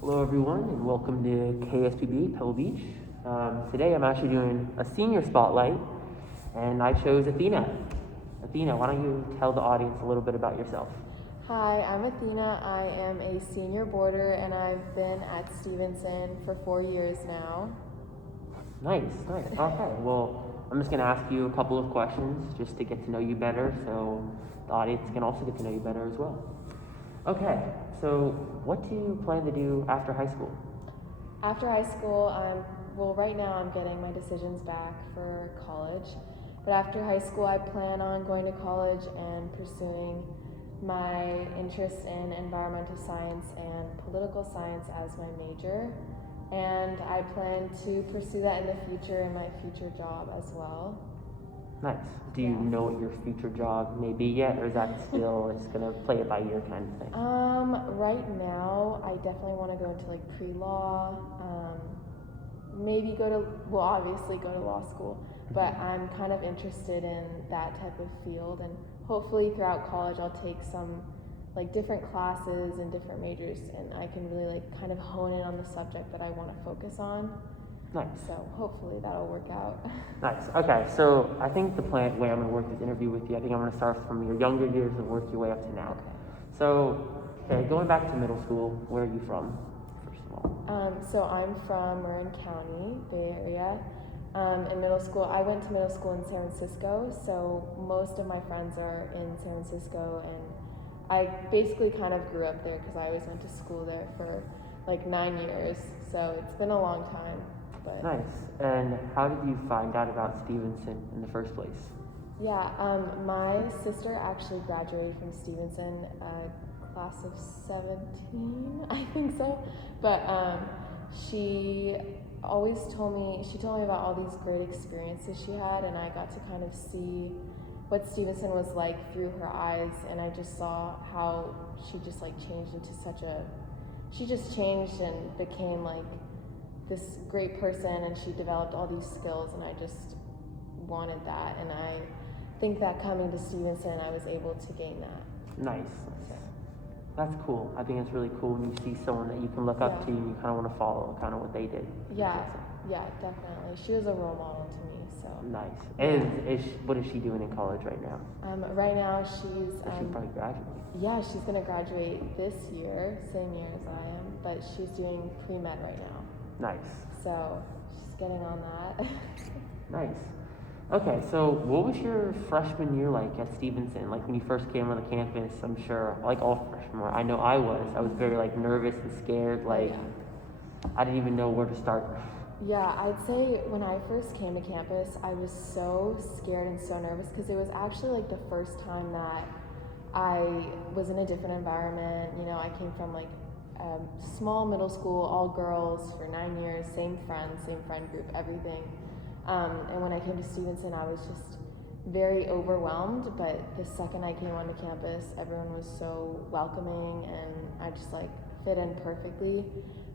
Hello, everyone, and welcome to KSPB Pebble Beach. Today, I'm actually doing a senior spotlight, and I chose Athena. Athena, why don't you tell the audience a little bit about yourself? Hi, I'm Athena. I am a senior boarder and I've been at Stevenson for 4 years now. Nice. Okay, well, I'm just going to ask you a couple of questions just to get to know you better so the audience can also get to know you better as well. Okay, so what do you plan to do after high school? After high school, right now I'm getting my decisions back for college. But after high school, I plan on going to college and pursuing my interest in environmental science and political science as my major. And I plan to pursue that in the future in my future job as well. Nice. Do you know what your future job may be yet, or is that still just gonna play it by ear kind of thing? Right now, I definitely want to go into like pre-law. Maybe obviously go to law school, but I'm kind of interested in that type of field, and hopefully throughout college I'll take some like different classes and different majors, and I can really like kind of hone in on the subject that I want to focus on. Nice. So hopefully that'll work out. Nice. Okay, so I think the way I'm going to work this interview with you, I think I'm going to start from your younger years and work your way up to now. Okay. So, going back to middle school, where are you from, first of all? So I'm from Marin County, Bay Area. In middle school, I went to middle school in San Francisco, so most of my friends are in San Francisco, and I basically kind of grew up there because I always went to school there for like 9 years, so it's been a long time. But nice. And how did you find out about Stevenson in the first place? Yeah, my sister actually graduated from Stevenson, class of 17, I think so. But she told me about all these great experiences she had, and I got to kind of see what Stevenson was like through her eyes, and I just saw how she just like she just changed and became like this great person, and she developed all these skills, and I just wanted that, and I think that coming to Stevenson I was able to gain that. Nice. That's cool. I think it's really cool when you see someone that you can look up to and you kind of want to follow kind of what they did. Yeah, definitely. She was a role model to me, so. Nice. And what is she doing in college right now? Right now she's probably graduating. Yeah, she's gonna graduate this year, same year as I am, but she's doing pre-med right now. Nice. So she's getting on that. Nice. Okay, so what was your freshman year like at Stevenson? Like when you first came on the campus, I'm sure, like all freshmen were, I know I was very like nervous and scared, like I didn't even know where to start. Yeah, I'd say when I first came to campus, I was so scared and so nervous because it was actually like the first time that I was in a different environment. You know, I came from like small middle school, all girls for 9 years, same friend group, everything. And when I came to Stevenson, I was just very overwhelmed, but the second I came onto campus, everyone was so welcoming, and I just like fit in perfectly.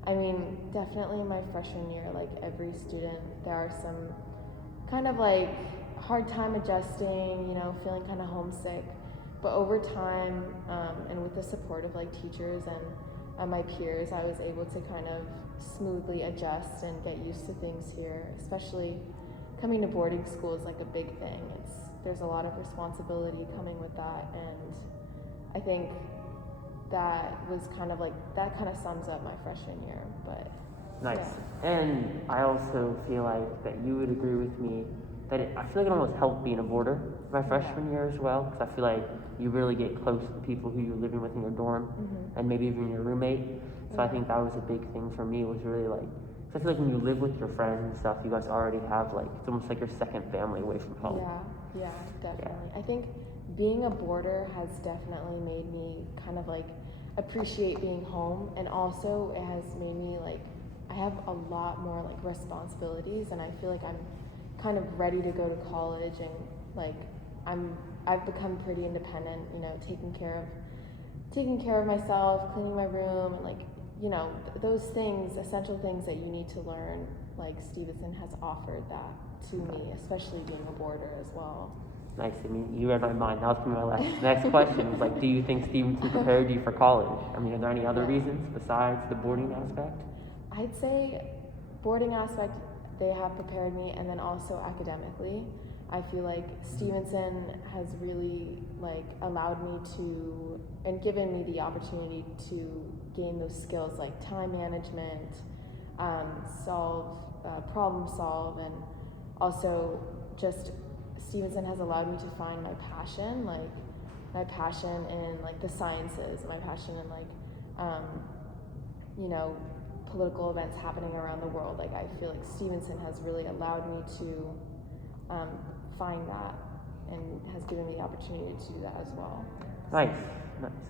I mean, definitely in my freshman year, like every student, there are some kind of like hard time adjusting, you know, feeling kind of homesick. But over time, and with the support of like teachers and my peers, I was able to kind of smoothly adjust and get used to things here. Especially coming to boarding school is like a big thing. There's a lot of responsibility coming with that, and I think that kind of sums up my freshman year. But nice. Yeah. And I also feel like that you would agree with me that I feel like it almost helped being a boarder my freshman year as well, because I feel like you really get close to the people who you're living with in your dorm, and maybe even your roommate. So I think that was a big thing for me, was really like, because I feel like when you live with your friends and stuff, you guys already have like, it's almost like your second family away from home. Yeah, definitely. I think being a boarder has definitely made me kind of like appreciate being home, and also it has made me like, I have a lot more like responsibilities, and I feel like I'm kind of ready to go to college, and like I've become pretty independent, you know, taking care of myself, cleaning my room, and like, you know, those things, essential things that you need to learn, like Stevenson has offered that to me, especially being a boarder as well. Nice. I mean, you read my mind. That was gonna be my next question. Was like, do you think Stevenson prepared you for college? I mean, are there any other reasons besides the boarding aspect? I'd say boarding aspect, they have prepared me, and then also academically. I feel like Stevenson has really like allowed me to and given me the opportunity to gain those skills like time management, problem solve, and also just Stevenson has allowed me to find my passion, like my passion in like the sciences, my passion in like political events happening around the world. Like I feel like Stevenson has really allowed me to find that and has given me the opportunity to do that as well. Nice.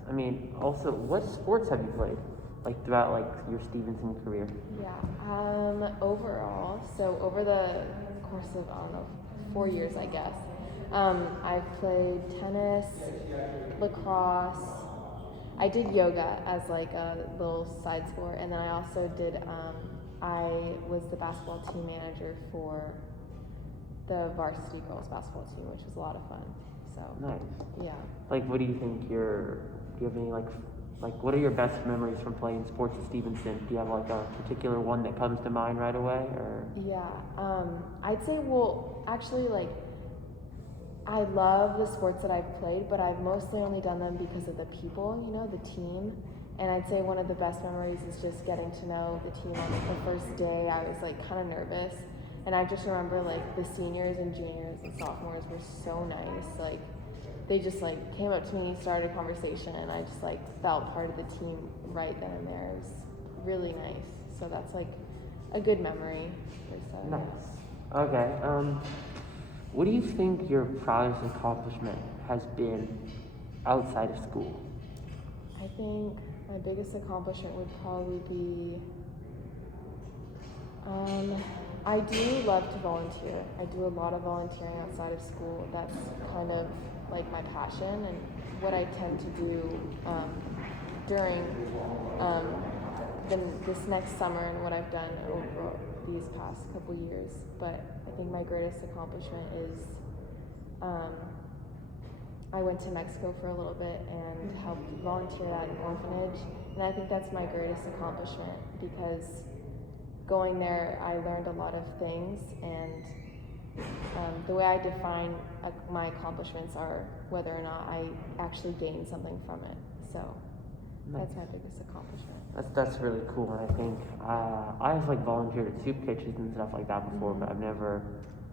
I mean, also, what sports have you played, like throughout like your Stevenson career? Yeah. Overall, so over the course of 4 years, I guess, I've played tennis, lacrosse. I did yoga as like a little side sport, and then I also did. I was the basketball team manager for the varsity girls basketball team, which was a lot of fun. So nice. Yeah. Like, what do you think do you have any like what are your best memories from playing sports at Stevenson? Do you have like a particular one that comes to mind right away, or? Yeah. I'd say, well, actually, like, I love the sports that I've played, but I've mostly only done them because of the people, the team. And I'd say one of the best memories is just getting to know the team on like, the first day. I was like kind of nervous. And I just remember like the seniors and juniors and sophomores were so nice. Like they just like came up to me, started a conversation, and I just like felt part of the team right then and there. It was really nice. So that's like a good memory per se. Nice. Okay. What do you think your proudest accomplishment has been outside of school? I think my biggest accomplishment would probably be I do love to volunteer. I do a lot of volunteering outside of school. That's kind of like my passion and what I tend to do during this next summer and what I've done over these past couple years. But I think my greatest accomplishment is I went to Mexico for a little bit and helped volunteer at an orphanage, and I think that's my greatest accomplishment because going there, I learned a lot of things, and the way I define my accomplishments are whether or not I actually gained something from it. So that's my biggest accomplishment. That's really cool, and I think I've like volunteered at soup kitchens and stuff like that before, but I've never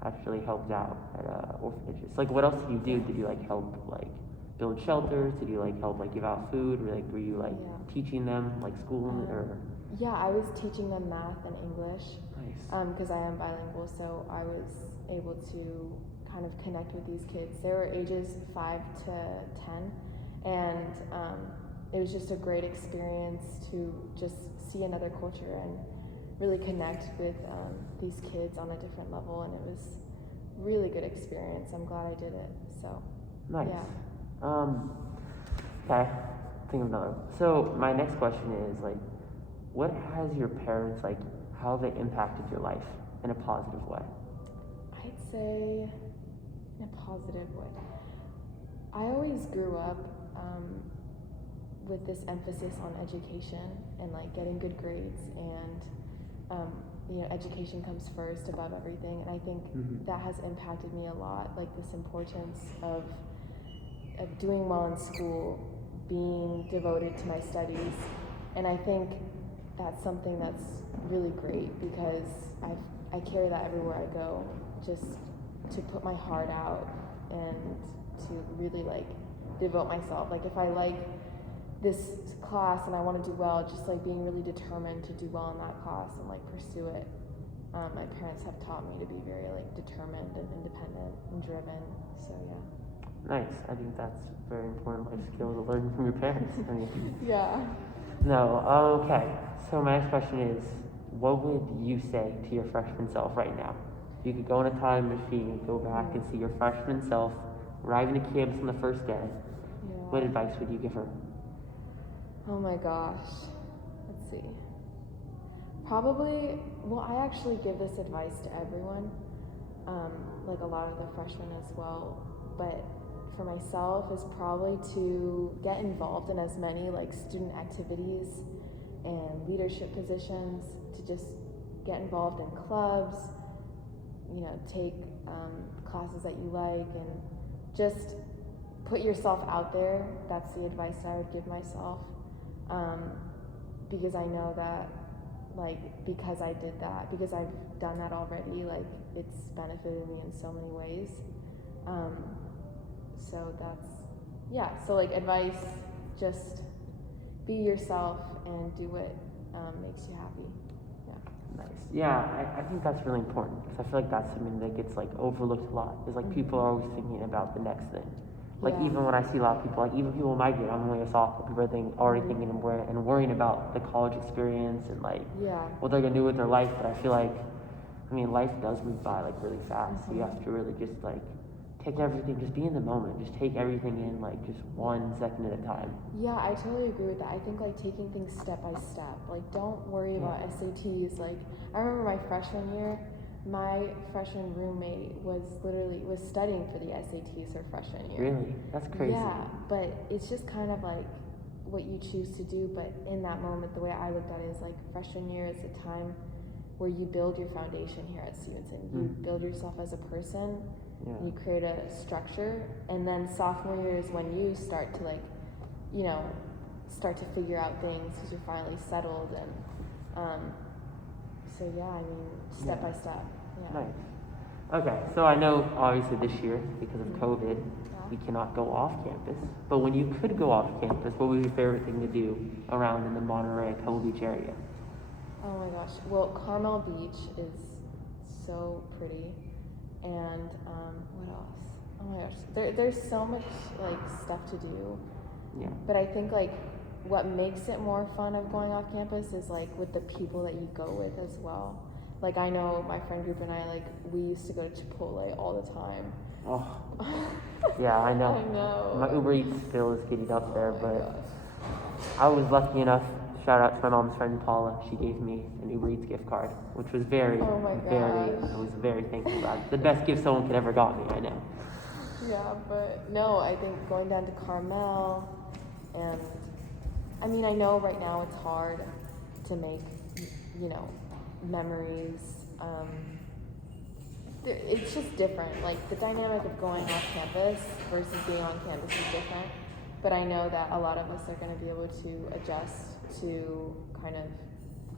actually helped out at orphanages. Like, what else did you do? Did you like help like build shelters? Did you like help like give out food? Or like were you like teaching them like schooling or? Yeah, I was teaching them math and English. Nice. Because I am bilingual, so I was able to kind of connect with these kids. They were ages 5 to 10, and it was just a great experience to just see another culture and really connect with these kids on a different level, and it was really good experience. I'm glad I did it. So nice. Yeah. Okay. Think of another. So my next question is like, what has your parents like? How have they impacted your life in a positive way? I'd say in a positive way. I always grew up with this emphasis on education and like getting good grades, and education comes first above everything. And I think that has impacted me a lot. Like this importance of doing well in school, being devoted to my studies, and I think that's something that's really great because I carry that everywhere I go, just to put my heart out and to really like devote myself. Like if I like this class and I want to do well, just like being really determined to do well in that class and like pursue it. My parents have taught me to be very like determined and independent and driven. So yeah. Nice. I think that's a very important life skill to learn from your parents. I mean, Yeah. No. Okay. So my next question is, what would you say to your freshman self right now? If you could go in a time machine, go back and see your freshman self arriving to campus on the first day, what advice would you give her? Oh my gosh. Let's see. Probably, well, I actually give this advice to everyone, like a lot of the freshmen as well. but for myself is probably to get involved in as many like student activities and leadership positions, to just get involved in clubs, take classes that you like, and just put yourself out there. That's the advice that I would give myself, because I know that because I did that, because I've done that already, it's benefited me in so many ways. So advice, just be yourself and do what makes you happy. Nice. Yeah, I think that's really important, because I feel like that's something that gets overlooked a lot. Is people are always thinking about the next thing. Even when I see a lot of people, even people my grade, I'm only a sophomore, people are already thinking and worrying about the college experience and what they're gonna do with their life. But I feel life does move by really fast. So you have to really just take everything, just be in the moment, just take everything in just 1 second at a time. Yeah, I totally agree with that. I think taking things step by step. Don't worry about SATs. I remember my freshman year, my freshman roommate was studying for the SATs her freshman year. Really? That's crazy. Yeah, but it's just kind of what you choose to do. But in that moment, the way I looked at it is freshman year is the time where you build your foundation here at Stevenson. You build yourself as a person. Yeah. You create a structure, and then sophomore year is when you start to start to figure out things because you're finally settled, and step by step. Yeah. Nice. Okay, so I know obviously this year, because of COVID, we cannot go off campus, but when you could go off campus, what would be your favorite thing to do around in the Monterey, Pebble Beach area? Oh my gosh, well, Carmel Beach is so pretty. And what else? Oh my gosh, there's so much stuff to do. Yeah. But I think what makes it more fun of going off campus is with the people that you go with as well. I know my friend group and I we used to go to Chipotle all the time. Oh. Yeah, I know. I know. My Uber Eats bill is getting up there, but gosh. I was lucky enough. Shout out to my mom's friend Paula. She gave me an Uber Eats gift card, which was I was very thankful for that. The best gift someone could ever got me, I know. Yeah, but no, I think going down to Carmel, and I know right now it's hard to make, memories. It's just different. The dynamic of going off campus versus being on campus is different. But I know that a lot of us are going to be able to adjust to kind of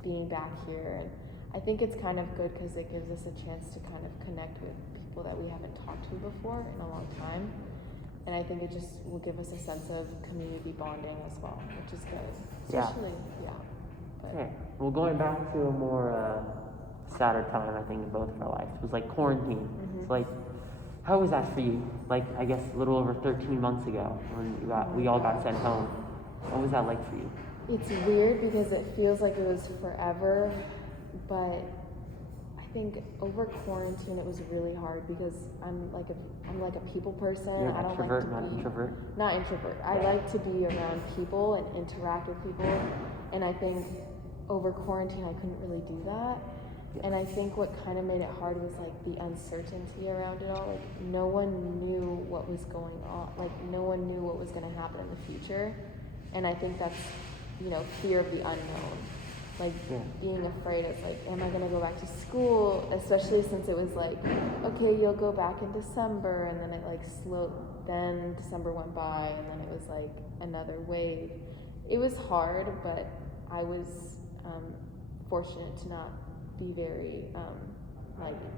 being back here, and I think it's kind of good because it gives us a chance to kind of connect with people that we haven't talked to before in a long time, and I think it just will give us a sense of community bonding as well, which is good. Especially, Okay. Well, going back to a more sadder time, I think, in both of our lives was quarantine. So how was that for you? I guess a little over 13 months ago when we all got sent home. What was that like for you? It's weird because it feels like it was forever, but I think over quarantine it was really hard because I'm like a people person. You're an I don't extrovert, like to not introvert? Not introvert. I like to be around people and interact with people, and I think over quarantine I couldn't really do that. And I think what kind of made it hard was the uncertainty around it all. No one knew what was going on. No one knew what was going to happen in the future. And I think that's, fear of the unknown. Being afraid of am I going to go back to school? Especially since it was okay, you'll go back in December, and then it slowed. Then December went by, and then it was another wave. It was hard, but I was fortunate to not be very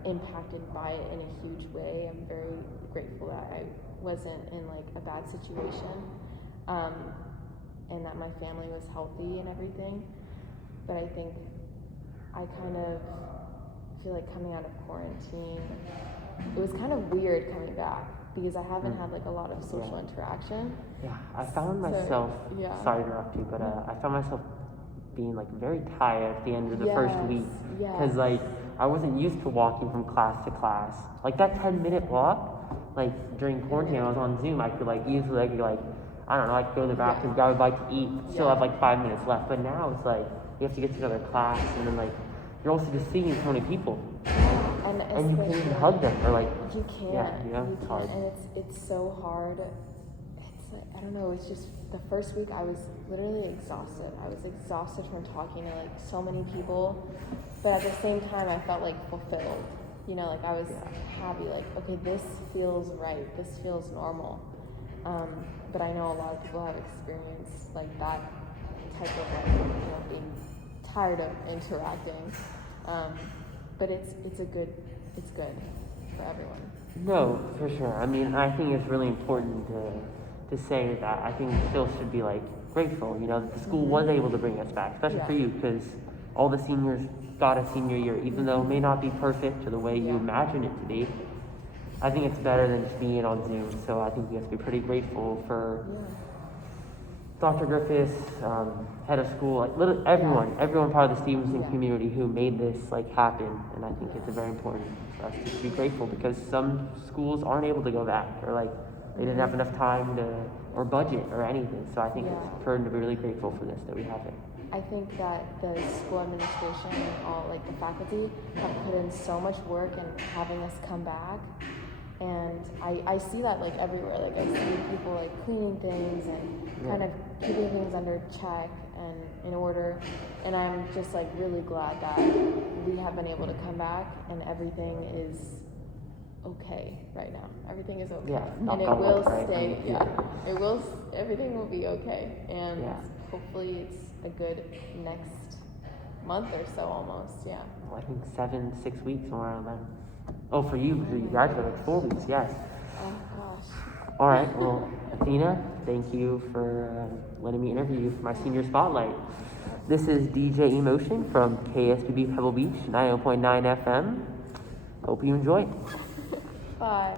impacted by it in a huge way. I'm very grateful that I wasn't in a bad situation, and that my family was healthy and everything. But I think I kind of feel coming out of quarantine, it was kind of weird coming back because I haven't had a lot of social interaction. Yeah, I found myself, sorry to interrupt you, but I found myself being very tired at the end of the first week, because I wasn't used to walking from class to class. That 10-minute walk, during quarantine, I was on Zoom, I could easily, I could go to the bathroom, grab a bite to eat, still have 5 minutes left. But now it's you have to get to another class, and then you're also just seeing so many people. And you can't even hug them or like. You can't. Yeah, you know, You it's can't, hard. and it's so hard. It's like, I don't know. It's just the first week I was literally exhausted. I was exhausted from talking to like so many people, but at the same time I felt like fulfilled. You know, like I was happy. Like, okay, this feels right. This feels normal. But I know a lot of people have experienced like that type of like, you know, being tired of interacting. But it's good for everyone. No, for sure. I mean, I think it's really important to say that I think we still should be like grateful, you know, that the school was able to bring us back, especially for you, because all the seniors got a senior year, even though it may not be perfect to the way you imagine it to be. I think it's better than just being on Zoom, so I think you have to be pretty grateful for Dr. Griffiths, head of school, like literally everyone part of the Stevenson community who made this like happen, and I think it's very important for us to be grateful because some schools aren't able to go back, or like they didn't have enough time or budget or anything. So I think it's important to be really grateful for this, that we have it. I think that the school administration and all like the faculty have put in so much work in having us come back. And I see that like everywhere. Like I see people like cleaning things and kind of keeping things under check and in order. And I'm just like really glad that we have been able to come back and everything is okay right now. Everything is okay. And it will stay. It will. Everything will be okay. And hopefully it's a good next month or so almost. Yeah. Well, I think 6 weeks around then. Oh, for you graduate like 4 weeks, yes. Oh gosh. All right, well, Athena, thank you for letting me interview you for my senior spotlight. This is DJ Emotion from KSBB Pebble Beach 90.9 FM. Hope you enjoy. Bye.